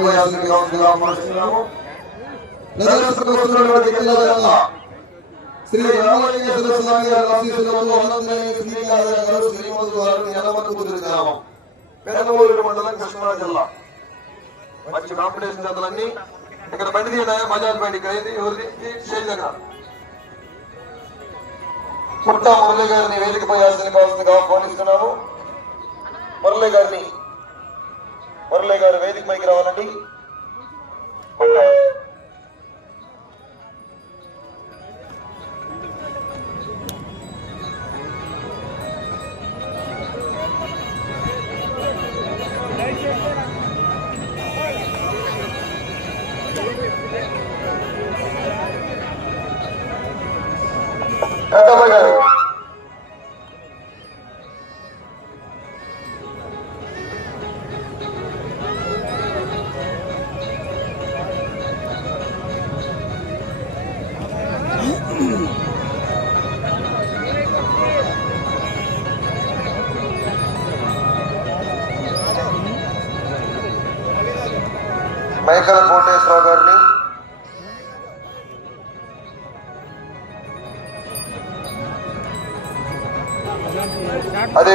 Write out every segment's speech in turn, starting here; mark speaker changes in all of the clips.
Speaker 1: వేయాల్సిందిగా అనంతమైన గారు శ్రీమతి గారు యనమతి గ్రామం పెదమూరు మండలం కృష్ణా జిల్లా మంచి కాంపిటీషన్ జతలన్నీ ఇక్కడ బండి తీయడాయా బజాజ్ బండి ఇక్కడ ఏంది ఎవరిది పుట్ట మురళి గారిని వేదిక పోయాల్సిందిగా వస్తుందిగా ఆహ్వానిస్తున్నాము మురళి గారిని మురళి గారు వేదిక పైకి రావాలండి. గారు.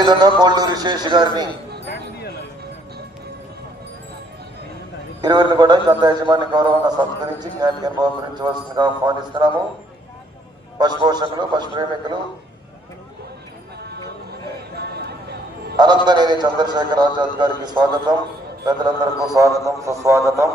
Speaker 1: విధంగా కోళ్ళూరు శేష్ గారిని ఇరువురిని కూడా చంద యజమాని గౌరవంగా సత్కరించి జ్ఞాపికను బహుకరించవలసిందిగా ఆహ్వానిస్తున్నాము. పశు పోషకులు పశు ప్రేమికులు అనంతనేని చంద్రశేఖర్ ఆజాద్ గారికి స్వాగతం. పెద్దలందరికీ స్వాగతం సుస్వాగతం.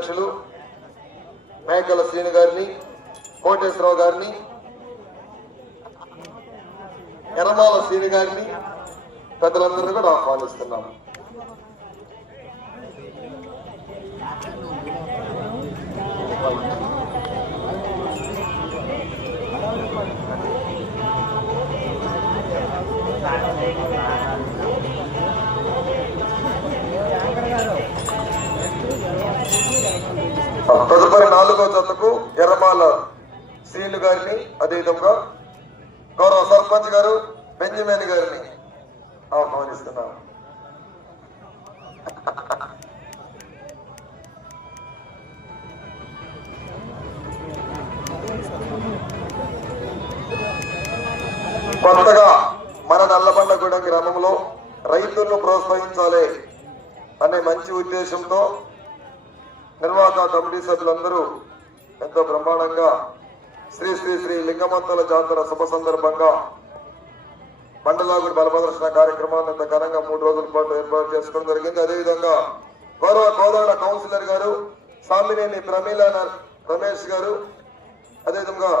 Speaker 1: మహానాడు అధ్యక్షులు మేకల శ్రీను గారిని కోటేశ్వరరావు గారిని ఎర్రమాల శ్రీని గారిని పెద్దలందరినీ కూడా ఆహ్వానిస్తున్నాం Thank you. జతకు ఎర్రమాల శ్రీలు గారిని అదేవిధంగా గౌరవ సర్పంచ్ గారు బెంజమిన్ గారిని ఆహ్వానిస్తున్నాం. కొత్తగా మన నల్లబండగూడెం గ్రామంలో రైతులను ప్రోత్సహించాలి అనే మంచి ఉద్దేశంతో నిర్వాహక కమిటీ సభ్యులందరూ ఎంతో బ్రహ్మాండంగా శ్రీ శ్రీ శ్రీ లింగమంతల జాతర శుభ సందర్భంగా మండలాగుడి బలప్రదర్శన కార్యక్రమాన్ని ఇంత ఘనంగా మూడు రోజుల పాటు ఏర్పాటు చేసుకోవడం జరిగింది. అదేవిధంగా గౌరవ కోదాడ కౌన్సిలర్ గారు సామినేని ప్రమీల రమేష్ గారు అదేవిధంగా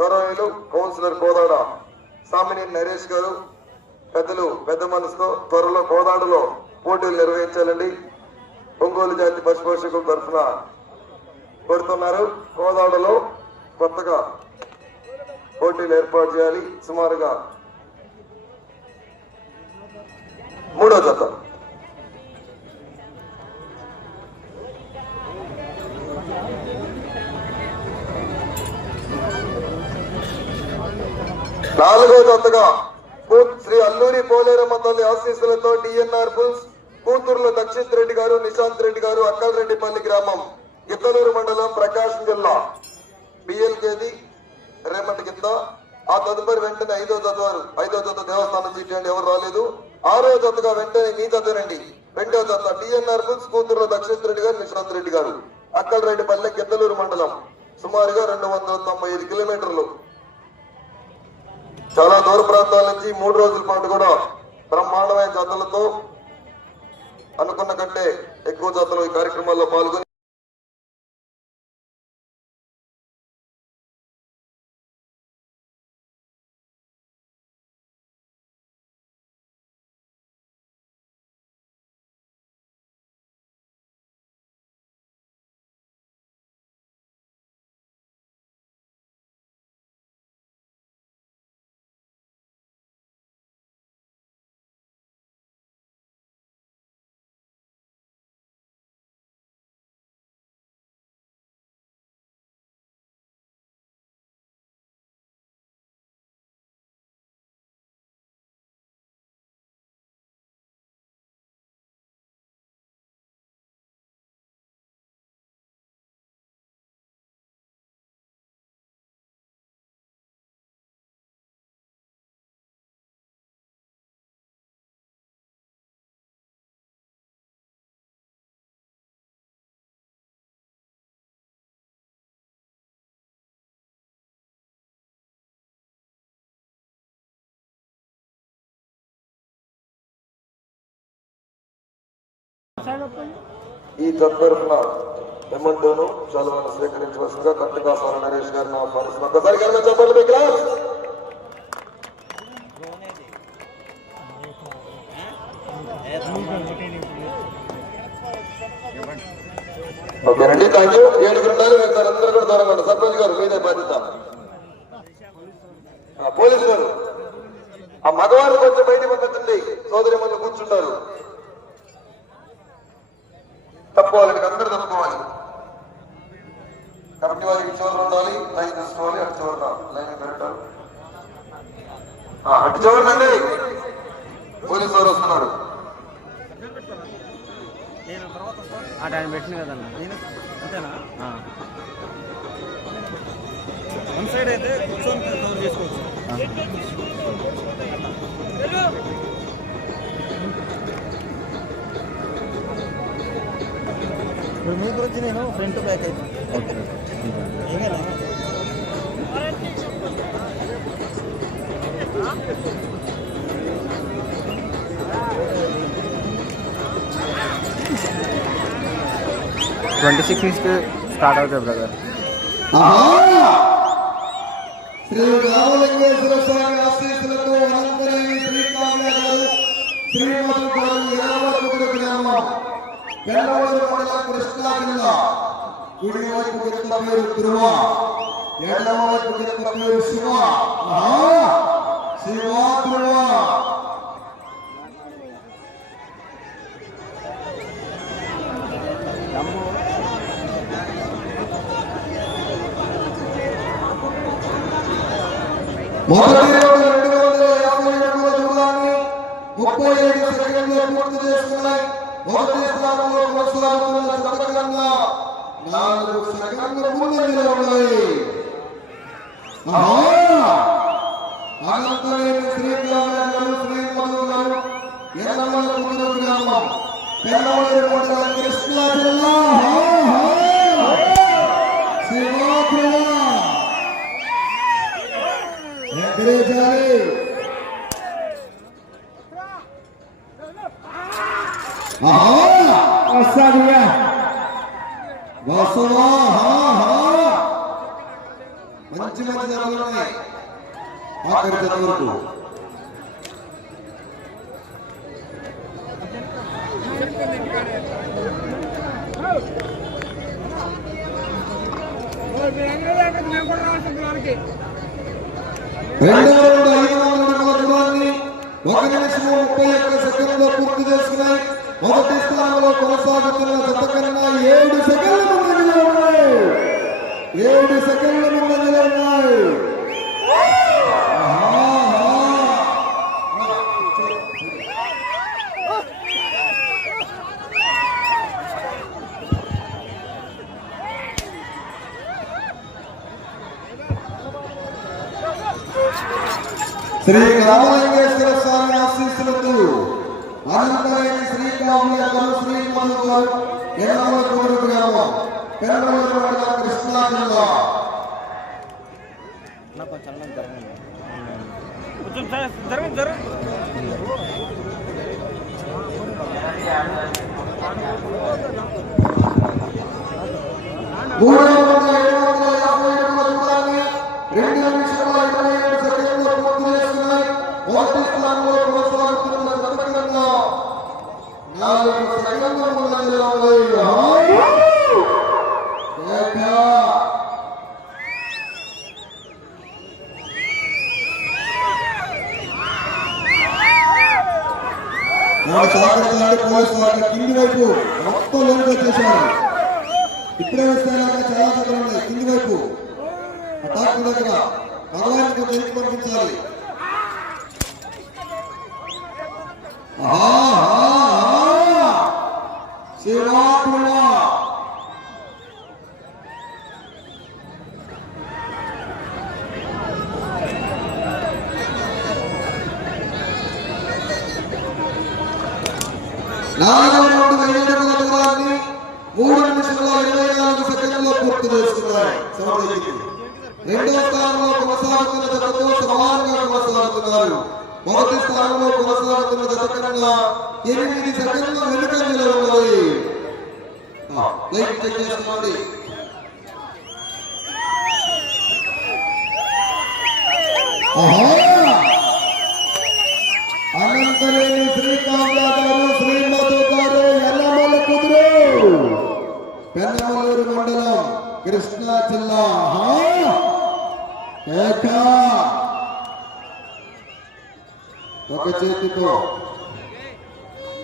Speaker 1: గౌరవనీయులు కౌన్సిలర్ కోదాడ సామినేని నరేష్ గారు పెద్దలు పెద్ద మనసుతో త్వరలో కోదాడలో పోటీలు నిర్వహించాలండి. ఒంగోలు జాతి పశుపోషకుల తరఫున కోరుతున్నారు కోదాడలో కొత్తగా పోటీలు ఏర్పాటు చేయాలి. సుమారుగా మూడో జత. నాలుగో జతగా శ్రీ అల్లూరి పోలేరమ్మ తల్లి ఆశీస్సులతో డిఎన్ఆర్ బుల్స్ కూతుర్ల దక్షిత్ రెడ్డి గారు నిశాంత్ రెడ్డి గారు అక్కలరెడ్డిపల్లి గ్రామం. గిద్దలూరు మండలం ప్రకాశం జిల్లా బిఎల్కేది రేపటి కింద ఆ తదుపరి వెంటనే ఐదో జత ఐదో తత్వ దేవస్థానం చీటి ఎవరు రాలేదు. ఆరో జతగా వెంటనే మీ జతనండి రెండో. జత డిఎన్ఆర్ బుక్స్ కూతురు దక్షిణ రెడ్డి గారు నిశాంత్ రెడ్డి గారు. అక్కడి రెడ్డి పల్లె గిద్దలూరు మండలం. సుమారుగా రెండు వందల తొంభై ఐదు కిలోమీటర్లు. చాలా దూర ప్రాంతాల నుంచి మూడు రోజుల పాటు కూడా బ్రహ్మాండమైన జతలతో అనుకున్న కంటే ఎక్కువ జతలు ఈ కార్యక్రమాల్లో పాల్గొని
Speaker 2: ఈ తత్పరున ఎమ్మంటోను చదువును స్వీకరించవలసిందిగా కట్టుగా సార్ నరేష్ గారిని ఆహ్వానిస్తున్న ఒకసారి కనుక చెప్పండి మీ క్లాస్. ఓకేనండి థ్యాంక్ యూ ఏడుగురు ఉన్నారు మిగతా అందరూ కూడా దూరంగా సర్పంచ్ గారు మీదే బాధ్యత. పోలీసు గారు. ఆ మగవారు కొంచెం బయట పంపించండి. సోదరి మళ్ళీ కూర్చుంటారు. తప్పుకోవాలి అందరూ తప్పుకోవాలి కమిటీ వారికి చివరి ఉండాలి లైన్ తీసుకోవాలి అటు చివరి లైన్ పెట్టాలి అటు చివరినండి పోలీసు వారు వస్తున్నారు.
Speaker 3: అటు ఆయన పెట్టిన కదన్న అంతేనా? వన్ సైడ్ అయితే కూర్చొని చేసుకోవచ్చు. ఇప్పుడు మీ గురించి నేను ఫ్రంట్ బ్యాక్ అయితే ఏమే ట్వంటీ సిక్స్ నుంచి స్టార్ట్ అవుతుంది బ్రదర్.
Speaker 1: శ్రీ రామలింగేశ్వర స్వామి ఆశీస్సులతో అనంతరేణి శ్రీకామ్య గారు శ్రీమతి గారు యావత్తుడు గ్రామం. పెద్దవూరు మండలం కృష్ణా జిల్లా కుడి వైపు కింద పేరు ధ్రువ ఎడమ వైపు కింద పేరు శివ ఆహా! శివ ధ్రువ మొదటి రౌండ్ రెండు వందల యాభై అడుగుల దూరాన్ని ముప్పై ఐదు సెకండ్లు పూర్తి చేసుకున్నాయి మొదటి స్థానంలో కొనసాగుతున్న శతకంగా నాలుగు సెకండ్లు ముందంజలో ఉన్నాయి ఆహా! అనంతరేణి శ్రీకామ్య గారు శ్రీమధు గారు ఎల్లమల కుదురు గ్రామం మండలం కృష్ణా జిల్లా ఎక్కడేసారి వస్తాడియా వస్తావా మంచి మంచి జరుగులు ఉన్నాయి ఆఖరి జత వరకు రెండవ రౌండ్ ఐదు వందల అడుగుల దూరాన్ని ఒక నిమిషం ముప్పై ఒక్క సెకండ్లో పూర్తి చేసుకున్నాయి మొదటి స్థానంలో కొనసాగుతున్న జత కన్నా ఏడు సెకండ్ల ముందంజలో ఉన్నాయి ఏడు సెకండ్ల ముందంజలో ఉన్నాయి ఆహా! శ్రీ రామలింగేశ్వర స్వామి ఆశీస్సులతో అనంతరైన శ్రీకామ్య గారు శ్రీ మధు గారు ఎన్నవ కోరు గ్రామం పెన్నూరు మండలం కృష్ణా జిల్లా
Speaker 3: నాకు కొంచెం అన్నం జరగండి కొంచెం జరగండి జరగండి
Speaker 1: నాకు సహకరించాలంటే పోలీసు వాళ్ళ కింది వైపు మొత్తం లోనికి చేశారు. ఇప్పుడే వస్తాయన్నాక చాలా చదువులు ఉన్నాయి. కింది వైపు. అటాక్ దగ్గర ఎత్తి పంపించాలి. ఆహా, నాలుగవ రౌండ్ దూరాన్ని మూడు నిమిషాల ఇరవై నాలుగు సెకండ్లో పూర్తి రెండో స్థానంలో కొనసాగుతున్న జతతో సమానంగా కొనసాగుతున్నారు మొదటి స్థానంలో కొనసాగుతున్న జత కన్నా ఎనిమిది సెకండ్ల వెనుకంజలో ఉన్నది ఆ, చెక్ చేసుకోండి అనంతరేణి శ్రీకాంత్ గారు పెన్నమలూరు మండలం కృష్ణా జిల్లా ఒక చేతితో.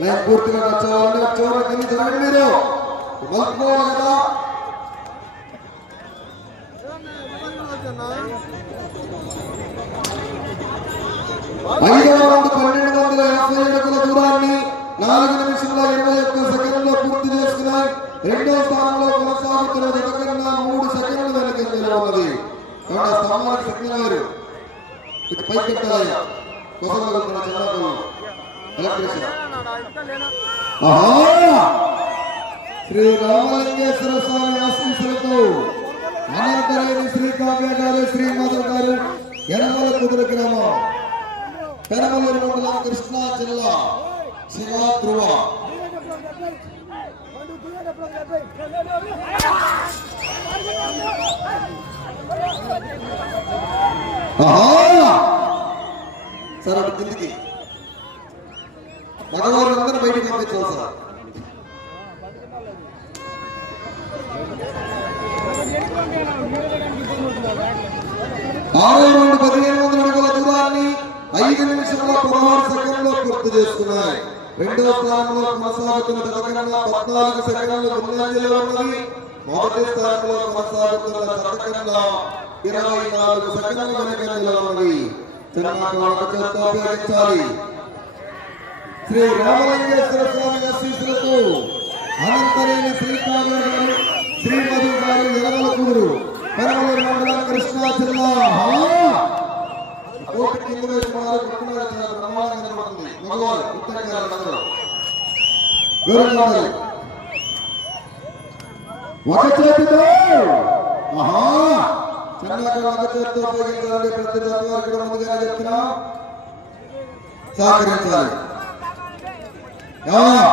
Speaker 1: లైన్ పూర్తిగా వచ్చేవాళ్ళు చివరి కింద జరగండి మీరు. మలుపుకోవాలి కదా ఐదవ రౌండ్ పన్నెండు వందల యాభై అడుగుల దూరాన్ని నాలుగు నిమిషంలో ఇరవై ఒక్క సెకండ్లో పూర్తి చేసుకున్నాయి. రెండో స్థానంలో కొనసాగుతున్న జత మూడు సెకండ్లు వెనకంజలో ఉన్నది. కాబట్టి ఆ స్తంభానికి సిగ్నల్ పైకి ఎక్కాలి కొసగలుగుతున్న చిన్నపిల్లలు ఎలక్ట్రీషియన్. శ్రీ రామలింగేశ్వర స్వామి ఆశీస్సులతో అనంతరైన శ్రీ కావ్య గారు శ్రీ మధు గారు ఎనమల కుదురు గ్రామం. పెనమలూరు మండలం కృష్ణా జిల్లా శివాధ్రువ ధ్రువ సార్ అటు కిందికి. మగవారు అందరూ బయటకు పంపించాలి సార్. ఆరో రెండు పదిహేను వందల అడుగుల దూరాన్ని ఐదు నిమిషంలో పదహారు సెకండ్లో పూర్తి చేసుకున్నాయి. రెండో స్థానంలో కొనసాగుతున్న తెలంగాణ పద్నాలుగు సెకండ్లు ముందంజలో ఉన్నది. మొదటి స్థానంలో కొనసాగుతున్న జతకన్నా ఇరవై నాలుగు సెకండ్లు వెనకంజలో ఉన్నది. చిన్నకు ఉపయోగించాలి. శ్రీ రామలింగేశ్వర స్వామి ఆశీస్సులతో అనంతరేణి శ్రీకావ్య గారు శ్రీ గారు ఎలమల కూరు పెరమలూరు మండలం కృష్ణా జిల్లా. కోటి కింద వేసి వారు చాలా బ్రహ్మాండంగా కనబడుతుంది. మగవారు ఉత్తర అందరూ దూరంగా ఉండాలి ఒక చేతితో. ఆహా! చిన్నగా ఒక చేతితో ఉపయోగించాలంటే ప్రతి జత ఇక్కడ ముందుగా చెప్తున్నా. సహకరించాలి. ఎవరా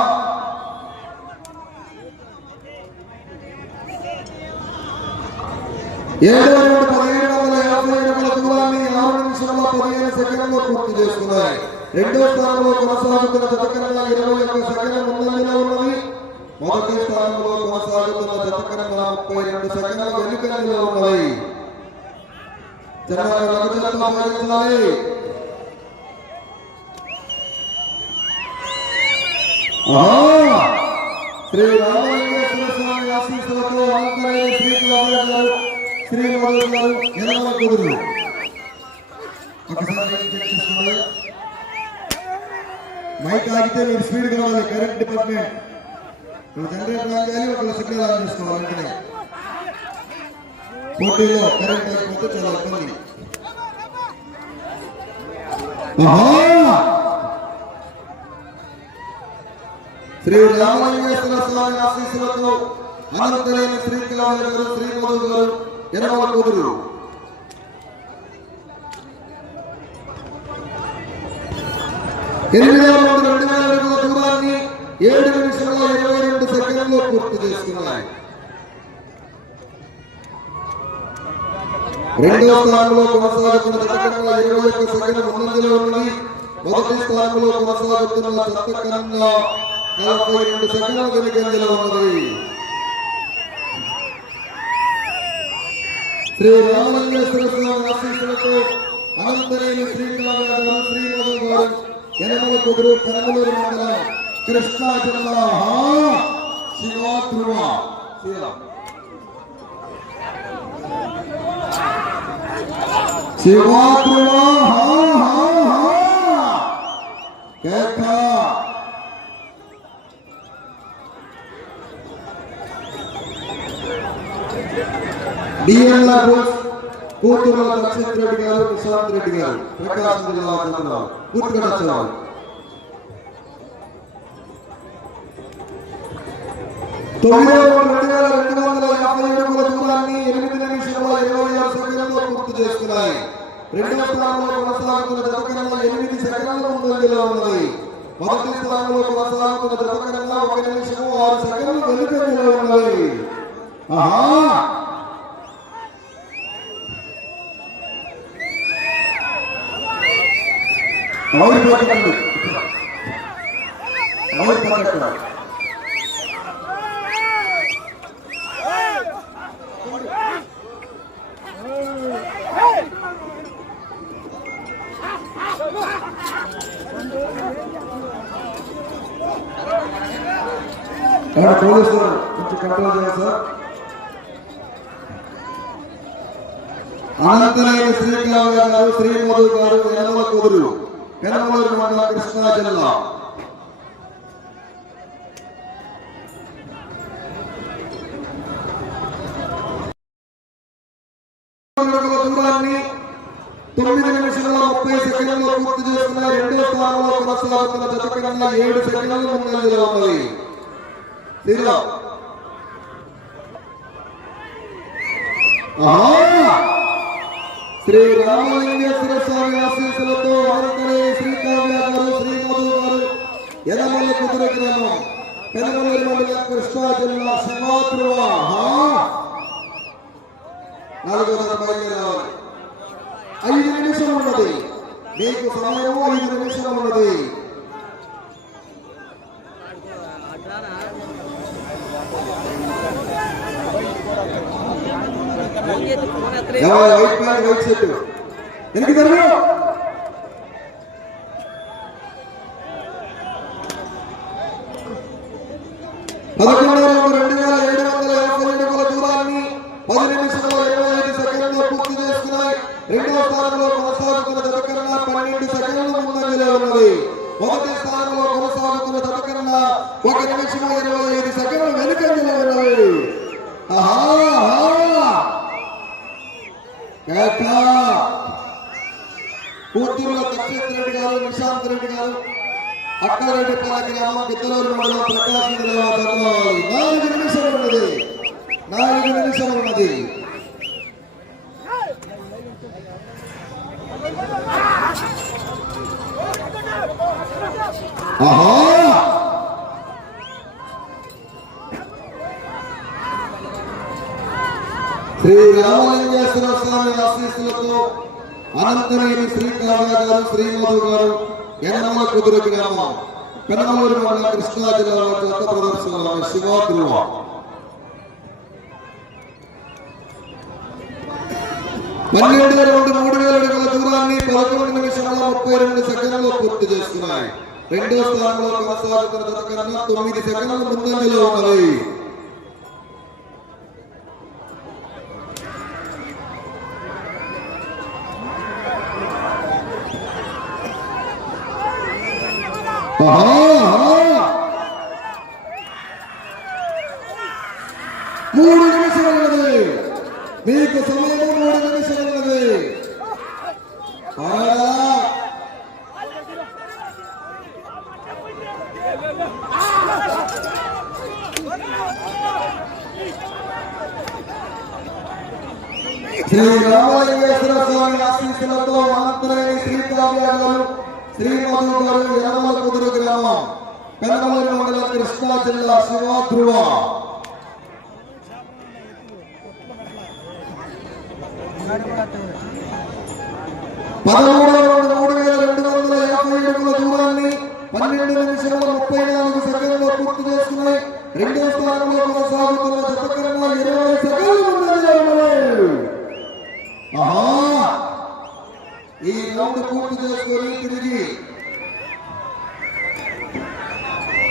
Speaker 1: ఏడు వందల పదిహేడు చేసుకున్నాయి. రెండో స్థానంలో కొనసాగుతున్న జతకన్నా ఇరవై ఒక్క సెకండ్ ముందంజలో ఉన్నది మొదటి స్థానంలో కొనసాగుతున్న జతకన్నా ముప్పై రెండు సెకండ్ల వెనుకంజలో ఉన్నది జనాలు లఘుజలతో భావించాలి శ్రీ రామలింగేశ్వర స్వామి ఆశీస్సులతో అనంతమైన శ్రీ కుమార్ గారు శ్రీ మధు గారు ఎనమల కుదురు ఒకసారి చెక్ మైక్ ఆగితే మీరు స్పీడ్ కావాలి కరెంట్ డిపార్ట్మెంట్ నువ్వు జనరేటర్ ఆన్ చేయాలి ఒకళ్ళు సిగ్నల్ ఆన్ చేసుకోవాలి వెంటనే. పోటీలో కరెంట్ ఆగిపోతే చాలా ఇబ్బంది. శ్రీ రామలింగేశ్వర స్వామి ఆశీస్సులతో అనంతరేని శ్రీ కిలారి గారు శ్రీ గారు ఎనమల కూతురు ఎనిమిది వందల రెండు వేల అడుగుల దూరాన్ని ఏడు నిమిషంలో ఇరవై రెండు సెకండ్లో పూర్తి చేసుకున్నాయి రెండో స్థానంలో కొనసాగుతున్న జతకన్నా ఇరవై ఒక్క సెకండ్ ముందంజలో ఉన్నది మొదటి స్థానంలో కొనసాగుతున్న జతకన్నా నలభై రెండు సెకండ్ల వెనుకంజలో ఉన్నది శ్రీ రామలింగేశ్వర స్వామి ఆశీస్సులతో అనంతరేని శ్రీకాళ శ్రీమధు గారు యనమల కుదురు పెనమలూరు మండలం కృష్ణా జిల్లా హా! శివాధ్రువ శివ శివాధ్రువ హా, హా, హా. కేక. కూతురు లక్ష్మణ్ రెడ్డి గారు ప్రశాంత్ రెడ్డి గారు ప్రకాశం జిల్లా చంద్రరావు పూర్తిగా రెండు వేల రెండు వందల యాభై దూరాన్ని ఎనిమిది ఇరవై ఆరు సెకండ్లో పూర్తి చేసుకున్నాయి. రెండవ స్థానంలో కొనసాగుతున్న ఎనిమిది సెకండ్ల ముందంజలో ఉన్నది. మొదటి స్థానంలో కొనసాగుతున్న ఒక ఆరు సెకండ్లు వెనుకంజలో ఉన్నది. ఆహా! అవును పక్కన అవును పక్కన ఏమన్నా పోలీసులు కొంచెం కంట్రోల్ చేయాలి సార్ అనంతనేని శ్రీకాంత్ గారు శ్రీ మధు గారు యనమల కుదురు పెనమలూరు మండలం కృష్ణా జిల్లా అడుగుల దూరాన్ని తొమ్మిది నిమిషాల ముప్పై సెకండ్లో పూర్తి చేసుకున్న రెండో స్థానంలో కొనసాగుతున్న జత కన్నా ఏడు సెకండ్ల ఉన్నది. శ్రీరామ్ శ్రీ రామలింగేశ్వర స్వామి ఆశీస్సులతో అనంతనే శ్రీకావ్య గారు శ్రీ గారు యనమల కుదురు గ్రామం పెనమలూరు మండలం కృష్ణా జిల్లా శివాత్రువ నాలుగో బయలుదేరాలి ఐదు నిమిషం ఉన్నది మీకు సమయం ఐదు నిమిషం ఉన్నది ఎవరు వైట్ ప్యాంట్ వైట్ షర్ట్ వెనక్కి జరుగు పదకొండు రెండు రెండు వేల ఏడు వందల యాభై అడుగుల దూరాన్ని పది నిమిషంలో ఇరవై ఐదు సెకండ్లో పూర్తి చేసుకున్నాయి. రెండవ స్థానంలో కొనసాగుతున్న జత కన్నా పన్నెండు సెకండ్ల ముందంజలో ఉన్నది. మొదటి స్థానంలో కొనసాగుతున్న జత కన్నా ఒక నిమిషం ఇరవై ఐదు సెకండ్లు వెనుకంజలో ఉన్నవి. ఆహా. కేక. కూతురులో దక్షిత్ రెడ్డి గారు నిశాంత్ రెడ్డి గారు అక్కరెడ్డిపల్లి గ్రామం గిద్దలూరు మండలం ప్రకాశం జిల్లా నాలుగు నిమిషాలు ఉన్నది. నాలుగు నిమిషాలు ఉన్నది. ఆహా! శ్రీ రామలింగేశ్వర స్వామి ఆశీస్సులతో అనంతమైన శ్రీ కావ్య గారు శ్రీ గారు ఎన్నమ్మ కుదురు గ్రామం పెనమలూరు మండలం కృష్ణా జిల్లాలో చెత్త ప్రదర్శనలో శివ ధ్రువ పన్నెండు రెండు మూడు వేల అడుగుల దూరాన్ని పదకొండు నిమిషాల ముప్పై రెండు సెకండ్లో పూర్తి చేస్తున్నాయి. రెండో స్థానంలో కొనసాగుతున్న కన్నా తొమ్మిది సెకండ్ల ముందంజలో ఉన్నాయి ఆహా! మూడు నిమిషాలు ఉన్నది మీకు సమయము మూడు నిమిషాలు ఉన్నది ఆడా! శ్రీ రామలింగేశ్వర స్వామి ఆశీస్సులతో అనంతరేని శ్రీకావ్య గారు గారు యనమల కుదురు గ్రామం పెనమలూరు మండలం కృష్ణా జిల్లా శివ ధ్రువ పదమూడు రెండు మూడు వేల రెండు వందల యాభై అడుగుల దూరాన్ని పన్నెండు ముప్పై నాలుగు సెకండ్లో పూర్తి స్థానంలో కొనసాగుతున్న ఇరవై సెకండ్లు ఆహా! ఈ రౌండ్ పూర్తి చేసుకొని తిరిగి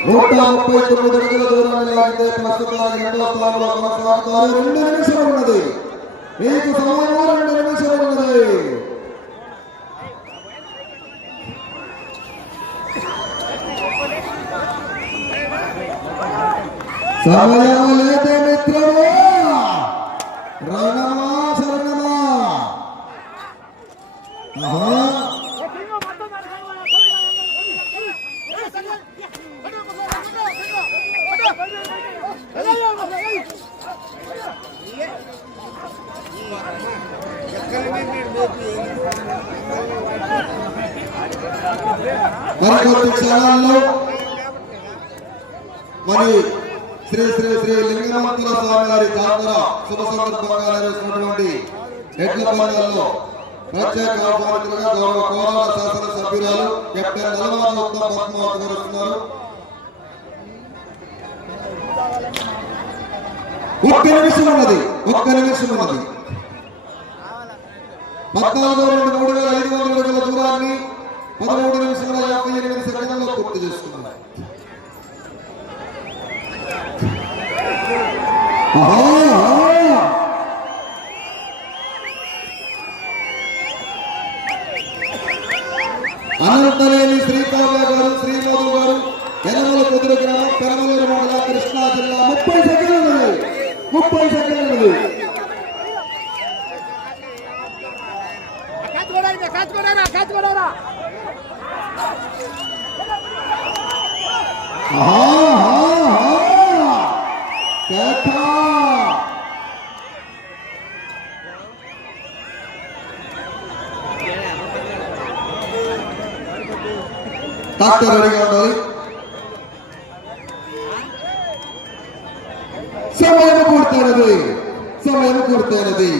Speaker 1: నూట ముప్పై తొమ్మిది అడుగుల దూరాన్ని లాగితే ప్రస్తుతానికి రెండో స్థానంలో కొనసాగుతారు. రెండు నిమిషాలు ఉన్నది. మీకు సమయం రెండు నిమిషాలు ఉన్నది. సమయం లేదు మిత్రమా రణమా శరణమా ఆహా
Speaker 3: ఎక్కడ
Speaker 1: మరికొద్ది క్షణాల్లో మరి శ్రీ శ్రీ శ్రీ లింగమంతుల స్వామి గారి జాతర శుభ సందర్భంగా నిర్వహిస్తున్నటువంటి ఎడ్ల ప్రత్యేక ఆహ్వానితులుగా గౌరవ కోరాల శాసన కెప్టెన్ నల్లవారి ఉత్తమ పద్మావతి గారు వస్తున్నారు ఒక్క నిమిషం ఉన్నది ఒక్క నిమిషం ఉన్నది. పద్నాలుగు రెండు మూడు సమయం పూర్తయినది సమయం పూర్తయినది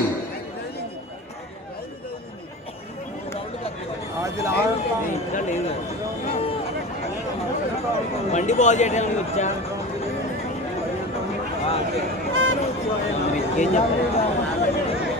Speaker 3: ఇంకా లేదు బండి బాగు చేయడానికి వచ్చా ఏం చెప్తారు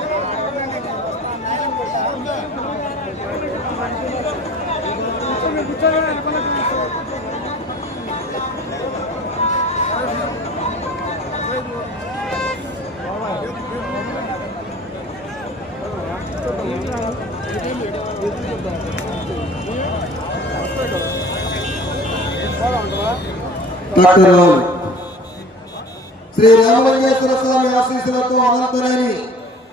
Speaker 1: రావు శ్రీ రామలింగేశ్వర స్వామి ఆశీస్సులతో అనంతనేని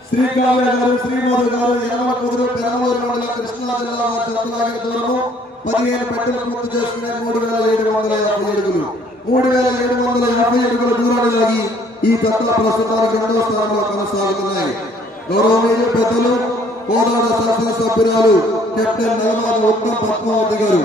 Speaker 1: శ్రీకావ్య గారు శ్రీమోదు గారు ఎనమ కుదురు పెనమూరు మండల కృష్ణా జిల్లా వారి జతలాగే దూరము పదిహేను పెట్టెలు పూర్తి చేసుకునే మూడు వేల ఏడు వందల యాభై అడుగులు మూడు వేల ఏడు వందల యాభై అడుగుల దూరాన్ని లాగి ఈ జత ప్రస్తుతానికి రెండవ స్థానంలో కొనసాగుతున్నాయి. గౌరవనీయులు పెద్దలు కోదాడ శాసనసభ్యురాలు కెప్టెన్ నల్మాల ఉత్తమ్ పద్మావతి గారు.